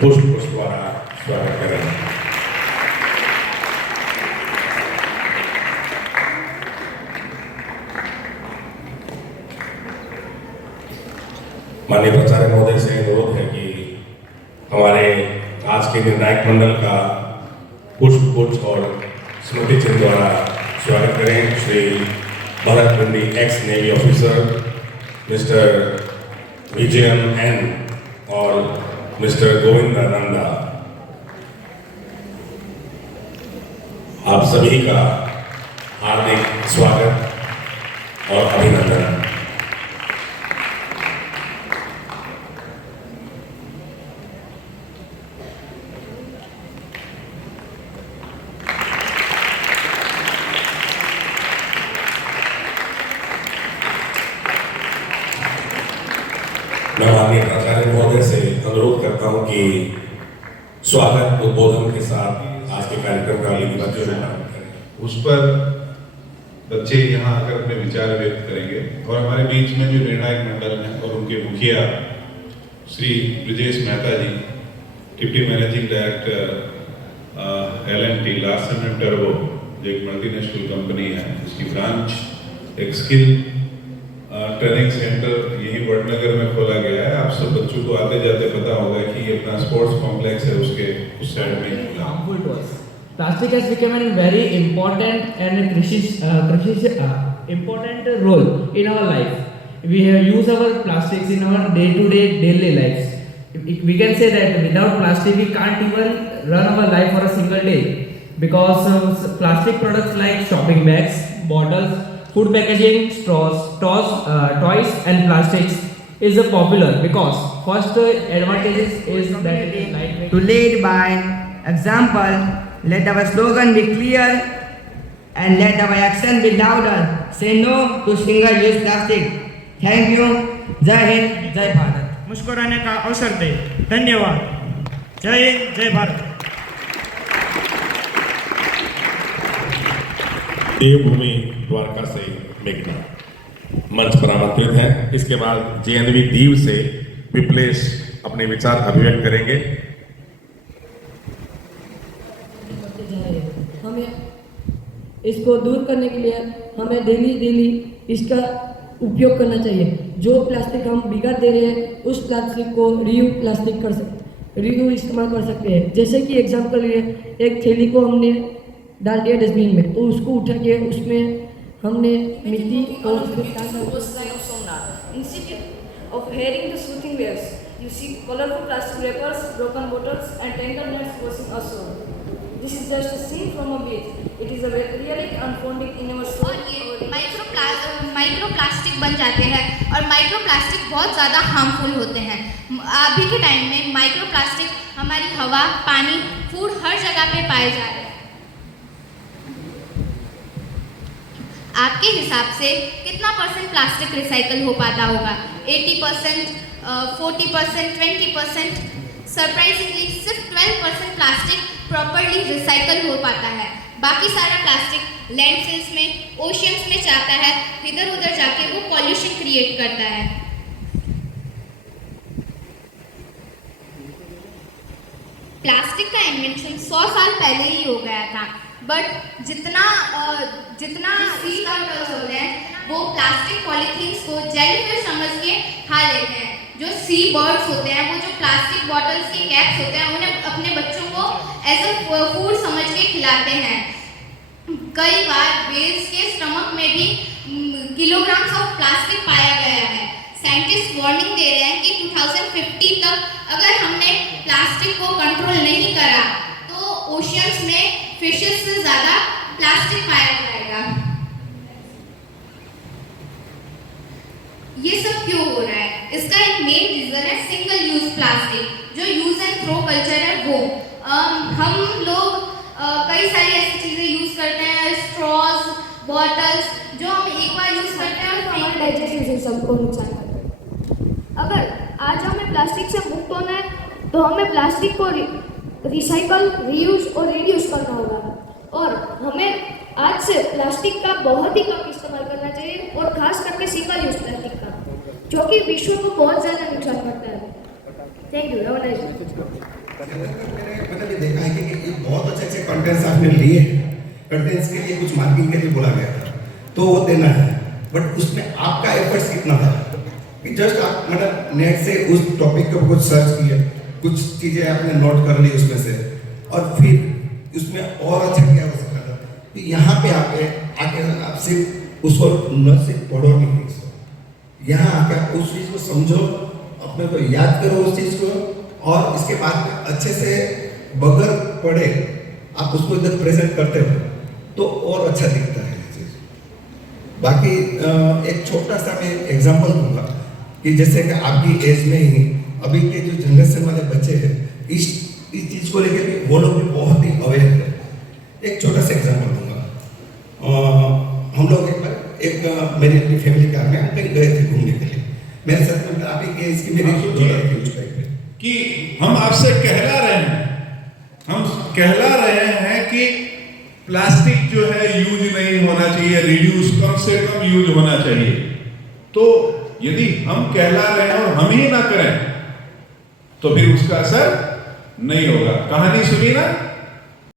पुष्प द्वारा स्वागत करें। माननीय प्राचार्य महोदय से अनुरोध है कि हमारे आज के निर्णायक मंडल का पुष्प गुच्छ और स्मृति चिन्ह द्वारा स्वागत करें। Shri Bharat Kundi, ex navy officer, mister Vijayan N और मिस्टर गोविंद नंदा, आप सभी का हार्दिक स्वागत और अभिनंदन। मैं माननीय प्राचार्य महोदय से अनुरोध करता हूं कि स्वागत उद्बोधन के साथ आज के कार्यक्रम का विधिवत शुभारंभ करें। उस पर बच्चे यहाँ आकर अपने विचार व्यक्त करेंगे और हमारे बीच में जो निर्णायक मंडल हैं और उनके मुखिया Shri Brijesh Mehta ji, deputy managing director L&T Larsen and Turbo, जो एक मल्टीनेशनल कंपनी है, इसकी ब्रांच एक स्किल ट्रेनिंग सेंटर यही वडनगर में खोला गया है। आप सब बच्चों को आते जाते पता होगा कि ये अपना स्पोर्ट्स कॉम्प्लेक्स है, उसके उस साइड में खुला। Plastic has become a very important and important role in our life. We have used our plastics in our day-to-day daily lives. We can say that without plastic we can't even run our life for a single day, because plastic products like shopping bags, bottles, food packaging, straws, toys and plastics is popular because first advantage is that it is lightweight. To lead by example, let our slogan be clear and let our action be louder. Say no to single-use plastic. Thank you. जय हिंद, जय भारत। मुस्कुराने का अवसर दे। धन्यवाद। जय हिंद, जय भारत। देवभूमि द्वारका से मेघना मंच पर आमंत्रित हैं। इसके बाद JNV दीव से विप्लेश अपने विचार अभिव्यक्त करेंगे। हमें इसको दूर करने के लिए हमें डेली इसका उपयोग करना चाहिए। जो प्लास्टिक हम बिगाड़ दे रहे हैं उस प्लास्टिक को रीयू इस्तेमाल कर सकते हैं। जैसे कि एग्जाम्पल लिए एक थैली को हमने डाल दिया डस्टबिन में, तो उसको उठा के उसमें हमने मिट्टी और Instead of hearing the soothing waves, you see colorful plastic wrappers, broken bottles, and tangled nets washing ashore. This is just a scene from a beach. It is a reality unfolding in our soul. और ये micro plastic बन जाते हैं और micro plastic बहुत ज़्यादा harmful होते हैं। अभी के टाइम में माइक्रो प्लास्टिक हमारी हवा, पानी, फूड हर जगह पे पाए जा रहे हैं। आपके हिसाब से कितना परसेंट प्लास्टिक रिसाइकल हो पाता होगा? 80%, 40%, 20%? सरप्राइजिंगली सिर्फ 12% प्लास्टिक प्रॉपरली रिसाइकल हो पाता है। बाकी सारा प्लास्टिक लैंडफिल्स में, ओशियंस में जाता है, इधर उधर जाके वो पॉल्यूशन क्रिएट करता है। प्लास्टिक का इन्वेंशन 100 साल पहले ही हो गया था, बट जितना सी टर्टल्स होते हैं वो प्लास्टिक पॉलीथीन्स को जेलीफिश समझ के खा लेते हैं। जो सी बर्ड्स होते हैं वो जो प्लास्टिक बॉटल्स के कैप्स होते हैं उन्हें अपने बच्चों को एज अ फूड समझ के खिलाते हैं। कई बार वेल्स के स्टमक में भी किलोग्राम्स ऑफ प्लास्टिक पाया गया है। साइंटिस्ट वार्निंग दे रहे हैं कि 2050 तक अगर हमने प्लास्टिक को कंट्रोल नहीं करा तो ओशियंस में फिशेस से ज़्यादा प्लास्टिक पाया जाएगा। ये सब क्यों हो रहा है? इसका एक मेन रीज़न है सिंगल यूज प्लास्टिक, जो यूज एंड थ्रो कल्चर है वो। हम लोग कई सारी ऐसी चीज़ें यूज़ करते हैं, स्ट्रॉज, बॉटल्स, जो हम एक बार यूज़ करते हैं और हमारे डाइजेस्टिव सिस्टम को नुकसान करते हैं। अगर आज हमें प्लास्टिक से मुक्त होना है तो हमें प्लास्टिक को रिसाइकल, रीयूज और रिड्यूस करना होगा और हमें आज से प्लास्टिक का बहुत ही कम इस्तेमाल करना चाहिए और खास करके सिंगल यूज प्लास्टिक का, जो कि विश्व को बहुत ज़्यादा नुकसान करता है। Thank you. मैंने भी देखा है कि ये बहुत अच्छे अच्छे कंटेंट्स आपने लिए कंटेंट्स के लिए कुछ मार्किंग के लिए बोला गया था तो वो देना है, बट उसमें आपका एफर्ट्स कितना था कि जस्ट आप मतलब नेट से उस टॉपिक के ऊपर कुछ सर्च किए, कुछ चीज़ें आपने नोट कर ली उसमें से, और फिर उसमें और अच्छा क्या हो सकता था कि यहाँ पे आके आप सिर्फ उसको न सिर्फ पढ़ो नहीं, यहाँ आके आप उस चीज़ को समझो, अपने को याद करो उस चीज़ को, और इसके बाद में अच्छे से बगैर पढ़े आप उसको इधर प्रेजेंट करते हो तो और अच्छा दिखता है ये चीज़। बाकी एक छोटा सा मैं एग्जांपल दूंगा कि जैसे कि आपकी एज में ही अभी के जो जनरेशन वाले बच्चे हैं इस चीज़ को लेकर भी वो लोग भी बहुत ही अवेयर है। एक छोटा सा एग्जांपल दूंगा। हम लोग एक मेरी अपनी फैमिली कार में हम कहीं गए थे घूमने के लिए, मेरे साथ में आप एक एज की मेरी डॉटर थी उस टाइम पे कि हम आपसे कहला रहे हैं कि प्लास्टिक जो है यूज नहीं होना चाहिए, रिड्यूस कम से कम यूज होना चाहिए। तो यदि हम कहला रहे हैं और हम ही ना करें तो फिर उसका असर नहीं होगा। कहानी सुनी ना,